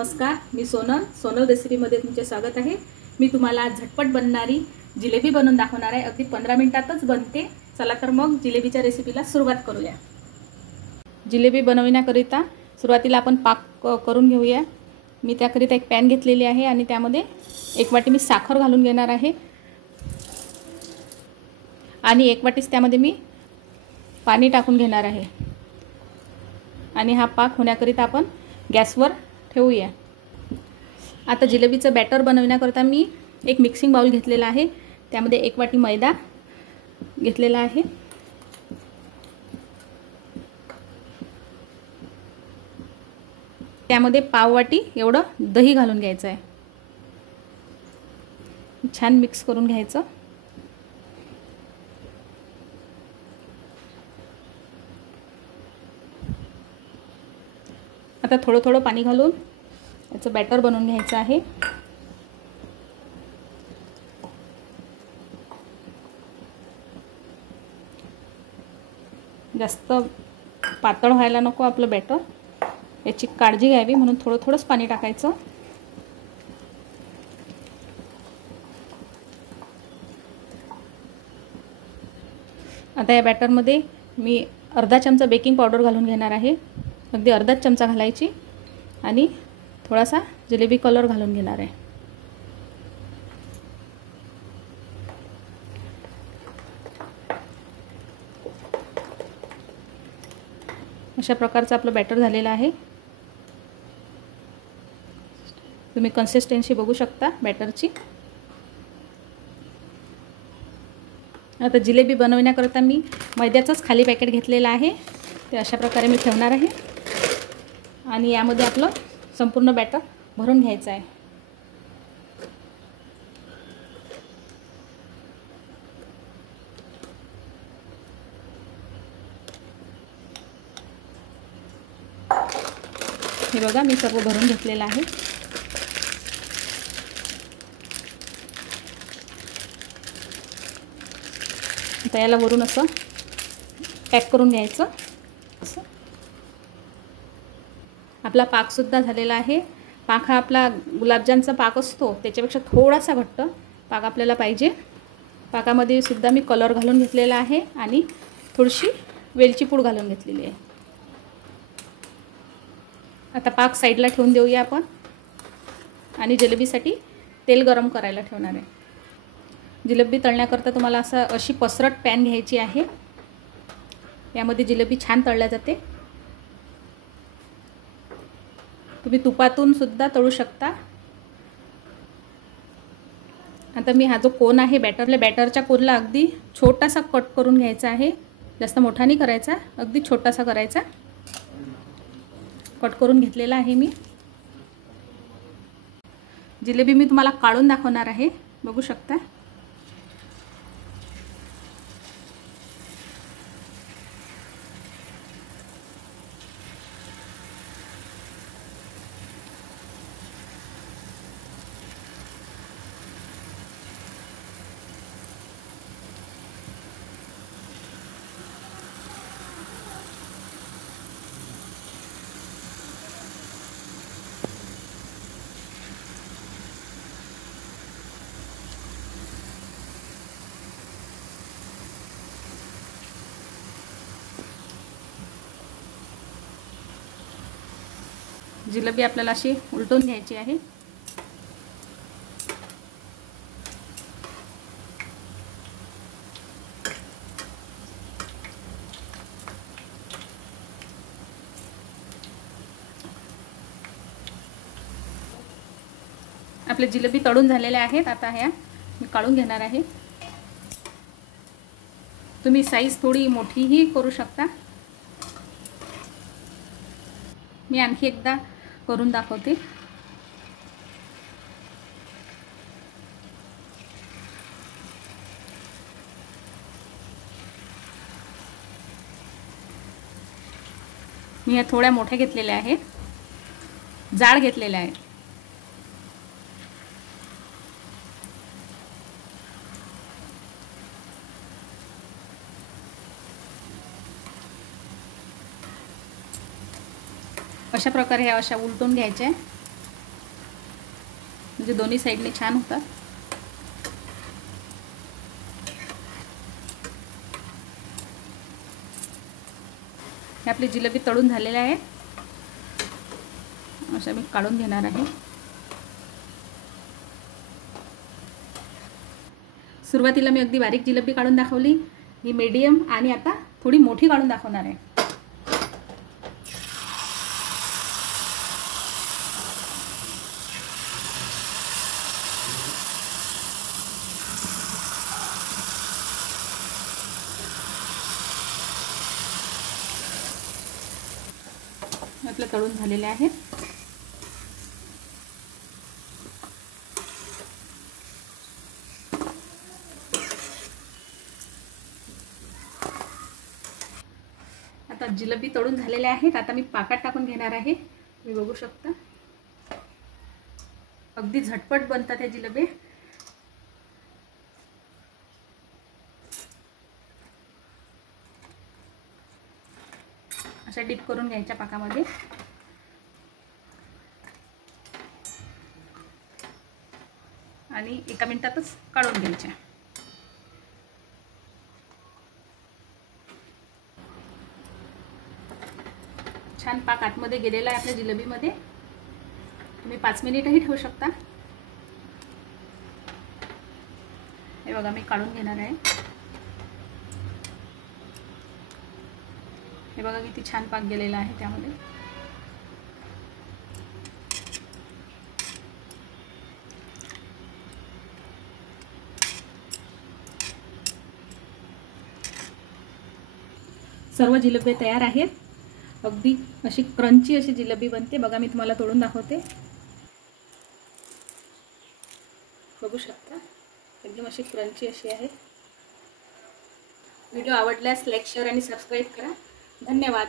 नमस्कार, मी सोनल रेसिपीमध्ये तुमचे स्वागत आहे। मी तुम्हाला आज झटपट बनणारी जिलेबी बनवून दाखवणार आहे। अगदी 15 मिनिटातच बनते। चला तर मग जिलेबीच्या रेसिपीला सुरुवात करूया। जिलेबी बनवण्याकरिता सुरुवातीला आपण पाक करून घेऊया। मी त्याकरिता एक पॅन घेतलेली आहे आणि त्यामध्ये 1 वाटी मी साखर घालून घेणार आहे आणि 1 वाटीच त्यामध्ये मी पाणी टाकून घेणार आहे आणि हा पाक होण्याकरिता आपण गॅसवर ठेवूया। आता जिलेबीचं बॅटर बनवण्याकरिता मी एक मिक्सिंग बाउल घेतलेला आहे। त्यामध्ये 1 वाटी मैदा घेतलेला आहे। त्यामध्ये पाव वाटी एवढं दही घालून घ्यायचं आहे। छान मिक्स करून घ्यायचं। आता थोडं थोडं पाणी घालून याचं बॅटर बनवून घ्यायचं आहे। जास्त पातळ व्हायला नको आपलं बॅटर, याची काळजी घ्यावी म्हणून थोडं थोडंच पाणी टाकायचं। आता या बॅटरमध्ये मी अर्धा चमचा बेकिंग पावडर घालून घेणार आहे। अगदी अर्धाच चमचा घालायची आणि थोडासा जिलेबी कलर घालून घेणार आहे। अशा प्रकारचं आपलं बॅटर झालेलं आहे। तुम्ही कन्सिस्टन्सी बघू शकता बॅटरची। आता जिलेबी बनवण्याकरिता मी मैद्याचंच खाली पॅकेट घेतलेलं आहे। ते अशा प्रकारे मी ठेवणार आहे आणि यामध्ये आपलं संपूर्ण बॅटर भरून घ्यायचं आहे। हे बघा मी सर्व भरून घेतलेलं आहे। आता याला वरून असं पॅक करून घ्यायचं। असं आपला पाक सुद्धा झालेला आहे। पाक हा आपला गुलाबजामचा पाक असतो त्याच्यापेक्षा थोडासा घट्ट पाक आपल्याला पाहिजे। पाकामध्ये सुद्धा मी कलर घालून घेतलेला आहे आणि थोडीशी वेलची पूड घालून घेतलेली आहे। आता पाक साईडला ठेवून देऊया आपण आणि जिलेबीसाठी तेल गरम करायला ठेवणार आहे। जिलेबी तळण्याकरता तुम्हाला अशी पसरट पॅन घ्यायची आहे। यामध्ये जिलेबी छान तळल्या जाते। तुम्ही तुपातून सुद्धा तळू शकता। आता मी हा जो कोन आहे बॅटरच्या कोनला अगदी छोटासा कट करून घ्यायचा आहे। जास्त मोठा नाही करायचा, अगदी छोटासा करायचा। कट करून घेतलेला आहे मी। जिलेबी मी तुम्हाला काढून दाखवणार आहे, बघू शकता। जिलेबी आपल्याला अशी उलटून घ्यायची आहे। आपले जिलेबी तळून झालेले आहेत। आता ह्या मी काढून घेणार आहे। तुम्ही साईज थोडी मोठीही करू शकता। मी आणखी एकदा करून दाखवते। मी ह्या थोड्या मोठ्या घेतलेल्या आहेत, जाड घेतलेल्या आहेत। अशा प्रकारे ह्या अशा उलटून घ्यायच्या. म्हणजे दोन्ही साईडने छान होतात. हे आपली जिलेबी तळून झालेले आहे. अशा मी काढून घेणार आहे. सुरुवातीला मी अगदी बारीक जिलेबी काढून दाखवली, ही मीडियम, आणि आता थोडी मोठी काढून दाखवणार आहे. आपलं तळून झालेले आहेत. आता जिलेबी तळून झालेले आहेत. आता मी पाकात टाकून घेणार आहे. तुम्ही बघू शकता अगदी झटपट बनतात हे जिलेबी. अशा डीप करून घ्यायच्या पाकामध्ये. आणि 1 मिनिटातच काढून घ्यायच्या. छान पाक आतमध्ये गेलेला आहे आपल्या जिलेबीमध्ये. तुम्ही 5 मिनिटही ठेवू शकता. हे बघा मी काढून घेणार आहे. हे बघा किती छान पाक गेलेला आहे त्यामध्ये. सर्व जिलेबी तयार आहेत. अगदी अशी क्रंची अशी जिलेबी बनते. बघा मी तुम्हाला तोडून दाखवते. बघू शकता एकदम अशी क्रंची अशी आहे. व्हिडिओ आवडल्यास लाईक, शेअर आणि सबस्क्राईब करा. धन्यवाद.